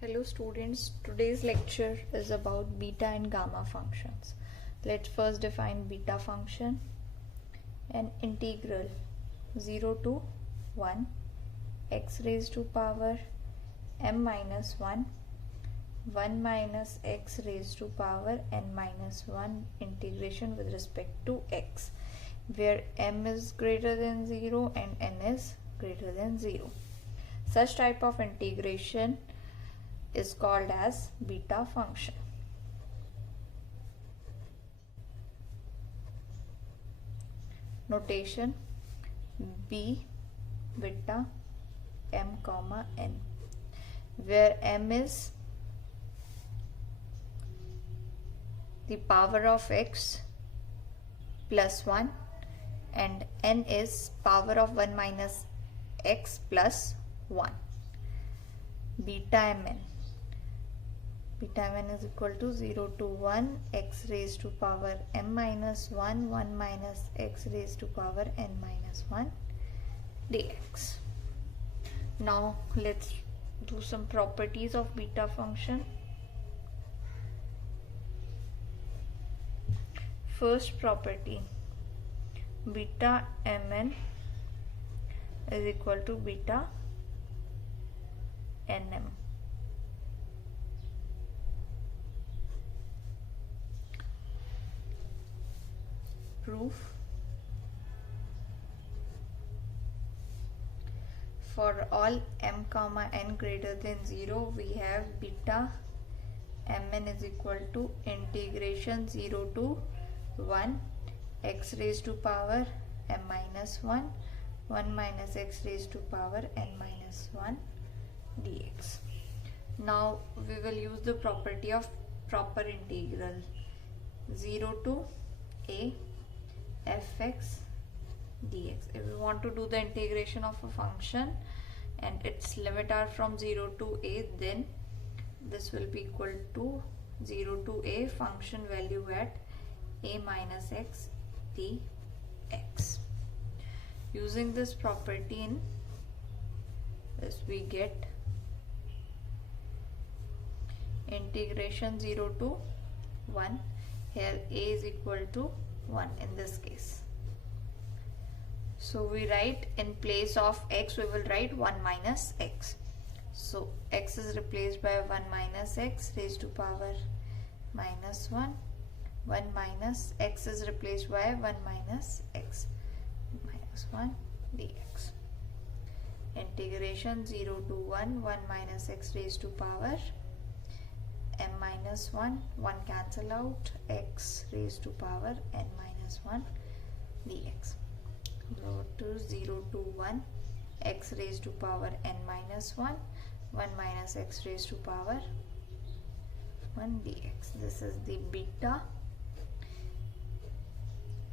Hello students, today's lecture is about beta and gamma functions. Let's first define beta function. An integral 0 to 1 x raised to power m minus 1 1 minus x raised to power n minus 1 integration with respect to x, where m is greater than 0 and n is greater than 0. Such type of integration is called as beta function. Notation: b beta m comma n, where m is the power of x plus 1 and n is power of 1 minus x plus 1. Beta mn. Beta mn is equal to 0 to 1 x raised to power m minus 1 1 minus x raised to power n minus 1 dx. Now let's do some properties of beta function. First property, beta mn is equal to beta nm. Proof: for all m comma n greater than 0, we have beta mn is equal to integration 0 to 1 x raised to power m minus 1 1 minus x raised to power n minus 1 dx. Now we will use the property of proper integral 0 to a fx dx. If we want to do the integration of a function and its limit are from 0 to a, then this will be equal to 0 to a function value at a minus x dx. Using this property in this, we get integration 0 to 1. Here a is equal to 1 in this case. So we write, in place of x we will write 1 minus x. So x is replaced by 1 minus x raised to power minus 1. 1 minus x is replaced by 1 minus x minus 1 dx. Integration 0 to 1 1 minus x raised to power m minus 1 1 cancel out, x raised to power n minus 1 dx. Go to 0 to 1 x raised to power n minus 1 1 minus x raised to power 1 dx. This is the beta.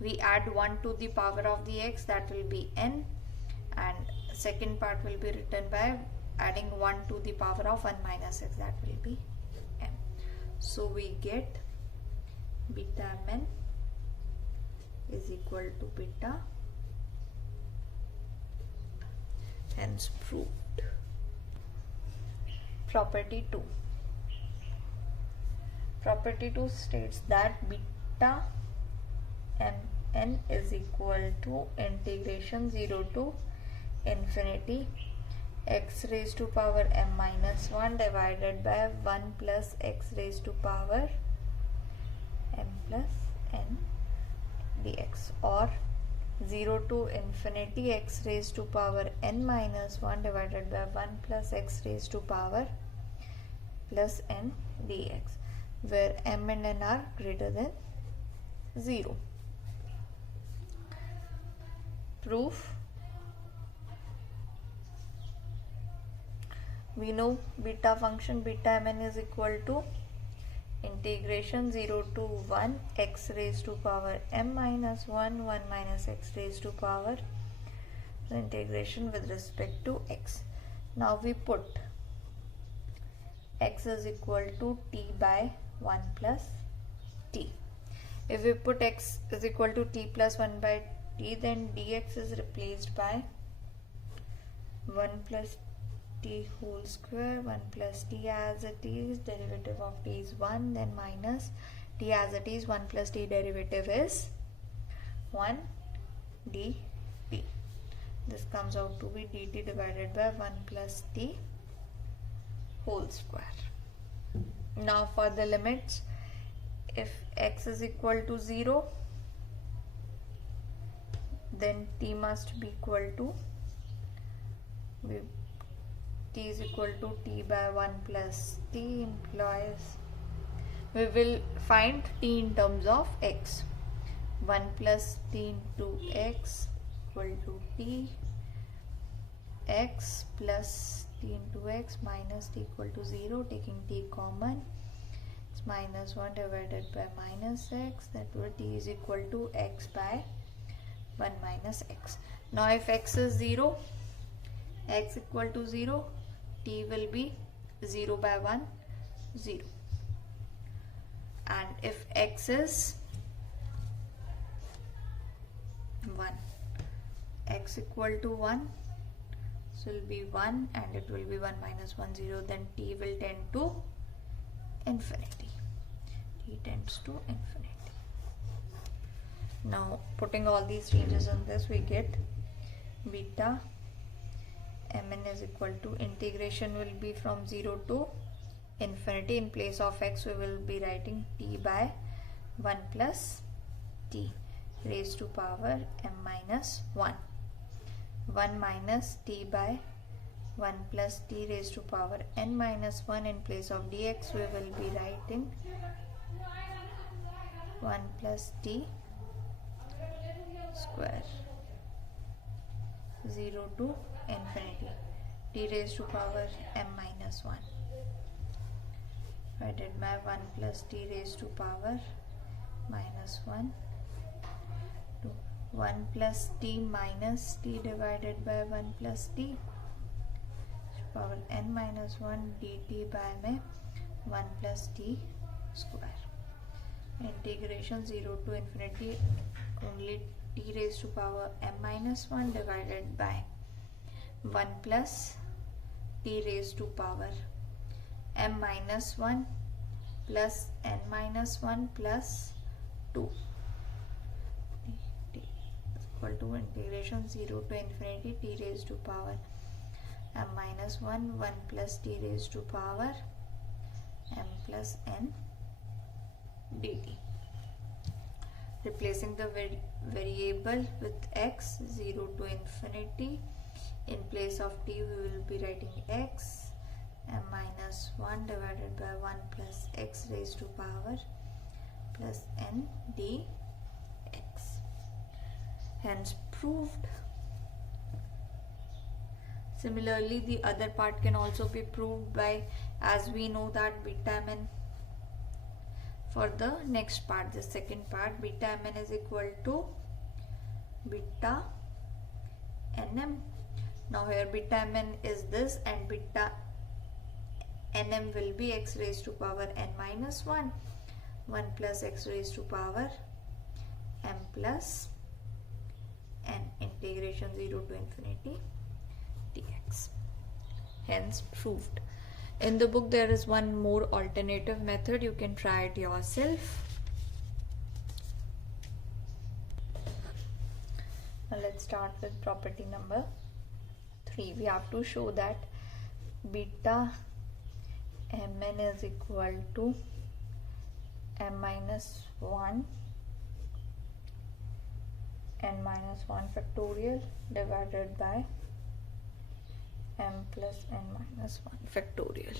We add 1 to the power of the x, that will be n, and second part will be written by adding 1 to the power of 1 minus x, that will be m. So we get beta mn is equal to beta, hence proved. Property 2. Property 2 states that beta mn is equal to integration 0 to infinity x raised to power m minus 1 divided by 1 plus x raised to power m plus n dx, or 0 to infinity x raised to power n minus 1 divided by 1 plus x raised to power plus n dx, where m and n are greater than 0. Proof: we know beta function beta mn is equal to integration 0 to 1 x raised to power m minus 1 1 minus x raised to power the integration with respect to x. Now we put x is equal to t by 1 plus t. If we put x is equal to t plus 1 by t, then dx is replaced by 1 plus t whole square, 1 plus t as it is, derivative of t is 1, then minus t as it is, 1 plus t derivative is 1 dt. This comes out to be dt divided by 1 plus t whole square. Now for the limits, if x is equal to 0, then t must be equal to t is equal to t by 1 plus t implies we will find t in terms of x. 1 plus t into x equal to t, x plus t into x minus t equal to 0, taking t common, it's minus 1 divided by minus x, that will t is equal to x by 1 minus x. Now if x is 0, x equal to 0, t will be 0 by 1, 0. And if x is 1, x equal to 1, so will be 1 and it will be 1 minus 1, 0, then t will tend to infinity. T tends to infinity. Now putting all these changes in this, we get beta mn is equal to, integration will be from 0 to infinity. In place of x we will be writing t by 1 plus t raised to power m minus 1. 1 minus t by 1 plus t raised to power n minus 1. In place of dx we will be writing 1 plus t square, 0 to infinity, t raised to power m minus 1 divided by 1 plus t raised to power minus 1 to 1 plus t minus t divided by 1 plus t power n minus 1 dt by में 1 plus t square. Integration 0 to infinity, only t raised to power m minus 1 divided by 1 plus t raised to power m minus 1 plus n minus 1 plus 2. T is equal to integration 0 to infinity t raised to power m minus 1, 1 plus t raised to power m plus n dt. Replacing the variable with x, 0 to infinity. In place of t we will be writing x, m minus 1 divided by 1 plus x raised to power plus n dx. Hence proved. Similarly, the other part can also be proved by, as we know that beta mn, for the next part, the second part, beta mn is equal to beta nm. Now here beta mn is this and beta nm will be x raised to power n minus 1, 1 plus x raised to power m plus n, integration 0 to infinity dx. Hence proved. In the book there is one more alternative method, you can try it yourself. Now let's start with property number 3. We have to show that beta mn is equal to m minus 1 n minus 1 factorial divided by m plus n minus 1 factorial.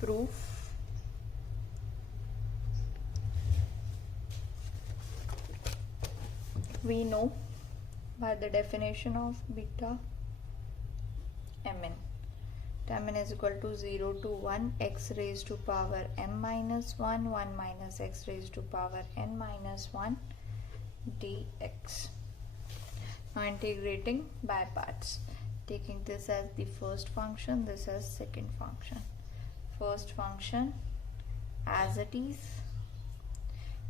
Proof. We know by the definition of beta mn, mn is equal to 0 to 1 x raised to power m minus 1, 1 minus x raised to power n minus 1 dx. Now integrating by parts, taking this as the first function, this as second function. First function as it is,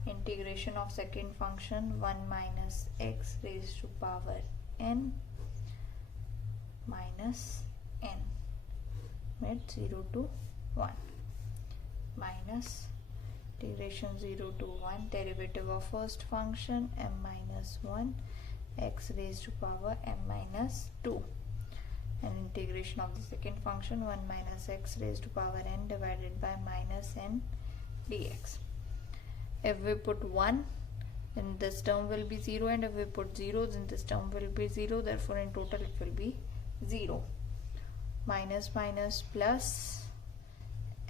integration of second function 1 minus x raised to power n minus n with 0 to 1 minus integration 0 to 1 derivative of first function m minus 1 x raised to power m minus 2 and integration of the second function 1 minus x raised to power n divided by minus n dx. If we put 1, then this term will be 0, and if we put 0, then this term will be 0, therefore in total it will be 0. Minus minus plus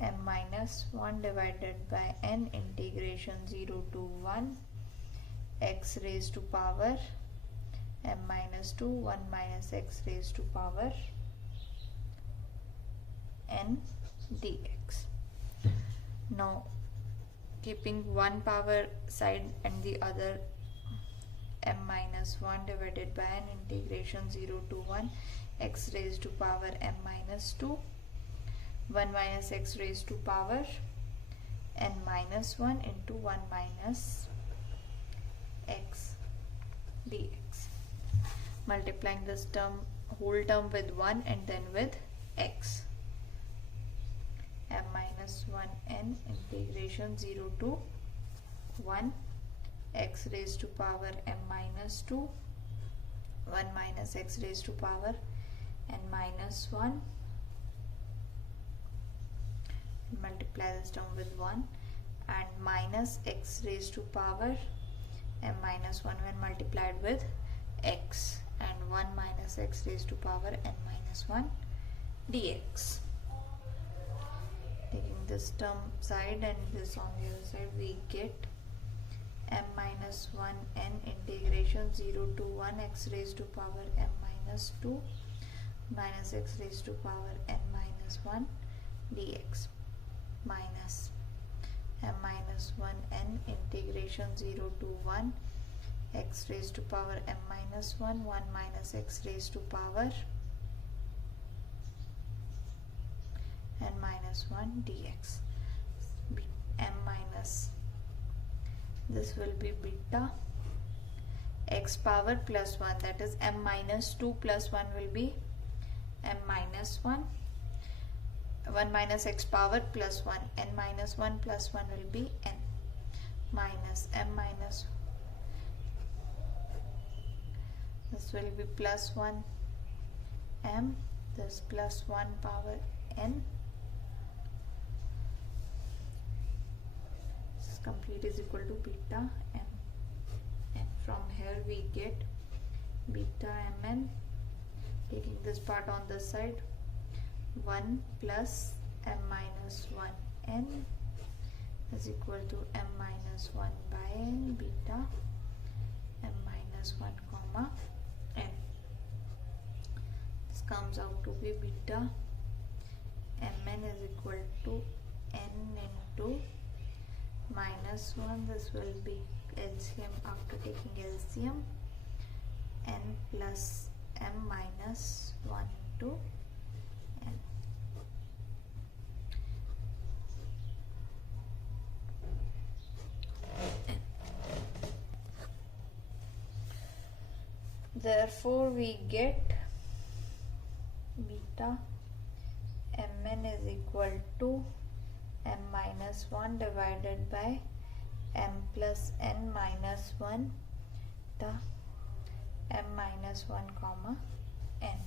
m minus 1 divided by n integration 0 to 1 x raised to power m minus 2 1 minus x raised to power n dx. Now keeping one power side and the other m minus 1 divided by n integration 0 to 1 x raised to power m minus 2 1 minus x raised to power n minus 1 into 1 minus x dx. Multiplying this term, whole term with 1 and then with x. M minus 1 n integration 0 to 1 x raised to power m minus 2 1 minus x raised to power n minus 1. Multiply this term with 1 and minus x raised to power m minus 1 when multiplied with x, and 1 minus x raised to power n minus 1 dx. Taking this term side and this on the other side, we get m minus 1 n integration 0 to 1 x raised to power m minus 2 minus x raised to power n minus 1 dx minus m minus 1 n integration 0 to 1 x raised to power m minus 1 1 minus x raised to power n minus 1 dx. M minus, this will be beta x power plus 1, that is m minus 2 plus 1 will be m minus 1 1 minus x power plus 1 n minus 1 plus 1 will be n minus m minus, this will be plus 1 m, this plus 1 power n, this complete is equal to beta m, and from here we get beta mn. Taking this part on this side, 1 plus m minus 1 n is equal to m minus 1 by n beta m minus 1 comma n. This comes out to be beta mn is equal to n into minus 1, this will be LCM after taking LCM, n plus m minus 1 into n. Therefore we get beta mn is equal to m minus 1 divided by m plus n minus 1 the m minus 1 comma n.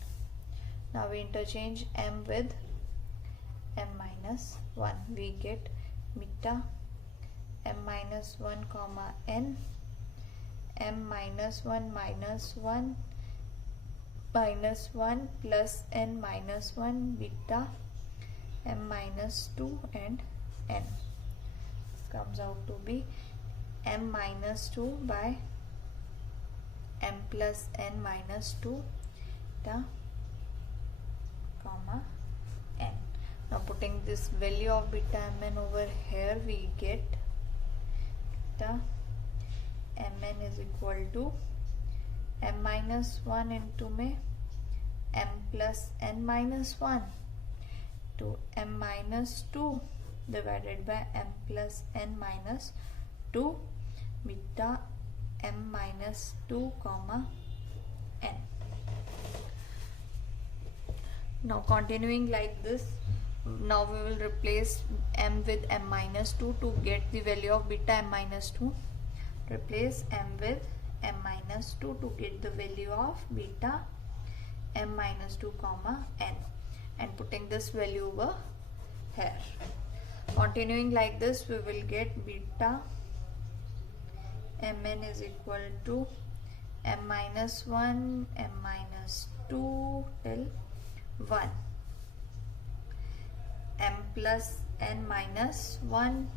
Now we interchange m with m minus 1. We get beta m minus 1 comma n, m minus 1 minus 1 minus 1 plus n minus 1 beta m minus 2 and n. This comes out to be m minus 2 by m plus n minus 2 beta comma n. Now putting this value of beta mn over here, we get beta mn is equal to m minus 1 into में m plus n minus 1 to m minus 2 divided by m plus n minus 2 beta m minus 2 comma n. Now continuing like this, now we will replace m with m minus 2 to get the value of beta m minus 2. Replace m with m minus 2 to get the value of beta m minus 2 comma n, and putting this value over here. Continuing like this, we will get beta mn is equal to m minus 1, m minus 2 till 1, m plus n minus 1,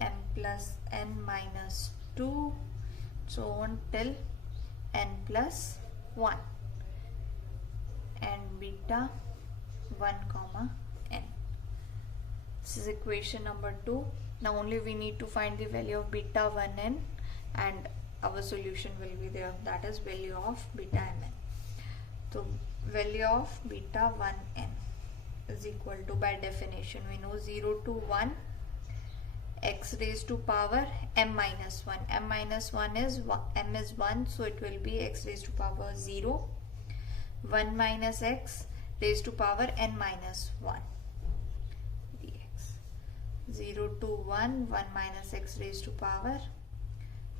m plus n minus 2, so on till n plus 1, and beta 1 comma n. This is equation number 2. Now only we need to find the value of beta 1n, and our solution will be there, that is value of beta mn. So value of beta 1n is equal to, by definition we know 0 to 1 x raised to power m minus 1. M minus 1 is m is 1, so it will be x raised to power 0. 1 minus x raised to power n minus 1 dx. 0 to 1, 1 minus x raised to power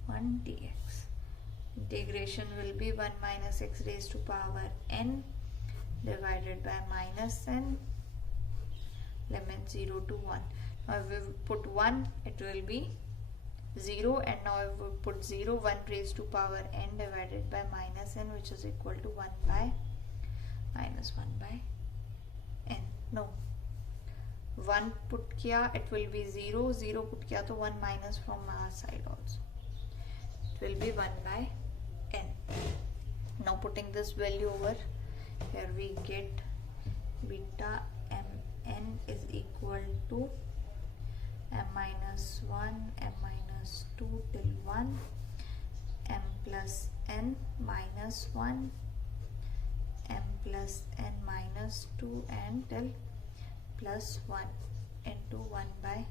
1 dx. Integration will be 1 minus x raised to power n divided by minus n, limit 0 to 1. Now if we put 1, it will be 0, and now if we put 0, 1 raised to power n divided by minus n, which is equal to 1 by minus 1 by n. No, 1 put kiya, it will be 0, 0 put kiya to 1 minus from our side also. It will be 1 by n. Now putting this value over here, we get beta mn is equal to m minus 1, m minus 2 till 1, m plus n minus 1, m plus n minus 2, and till plus 1 into 1 by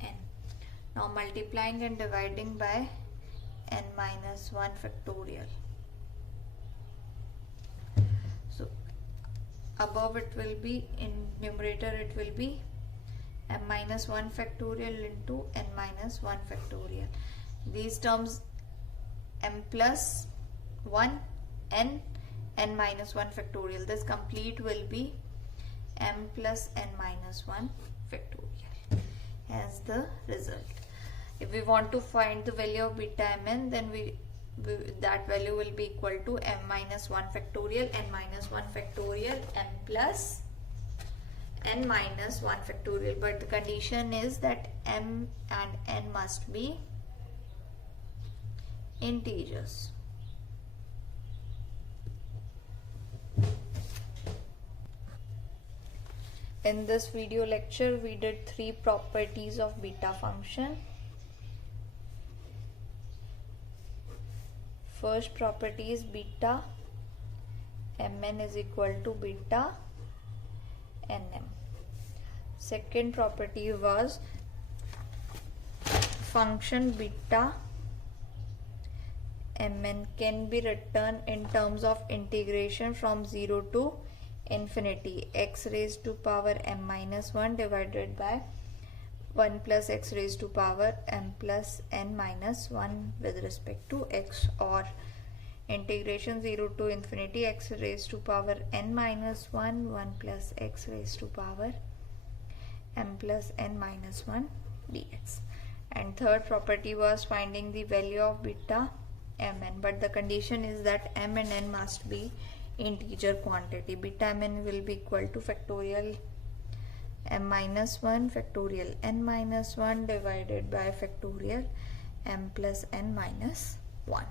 n. Now multiplying and dividing by n minus 1 factorial. So above it will be, in numerator it will be m minus 1 factorial into n minus 1 factorial. These terms m plus 1, n minus 1 factorial. This complete will be m plus n minus 1 factorial as the result. If we want to find the value of beta mn, then that value will be equal to m minus 1 factorial, n minus 1 factorial, m plus n minus 1 factorial. But the condition is that m and n must be integers. In this video lecture, we did 3 properties of beta function. First property is beta mn is equal to beta nm. Second property was function beta mn can be written in terms of integration from 0 to infinity, x raised to power m minus 1 divided by 1 plus x raised to power m plus n minus 1 with respect to x, or integration 0 to infinity x raised to power n minus 1, 1 plus x raised to power m plus n minus 1 dx. And third property was finding the value of beta mn, but the condition is that m and n must be integer quantity. Beta mn will be equal to factorial m minus 1 factorial n minus 1 divided by factorial m plus n minus 1.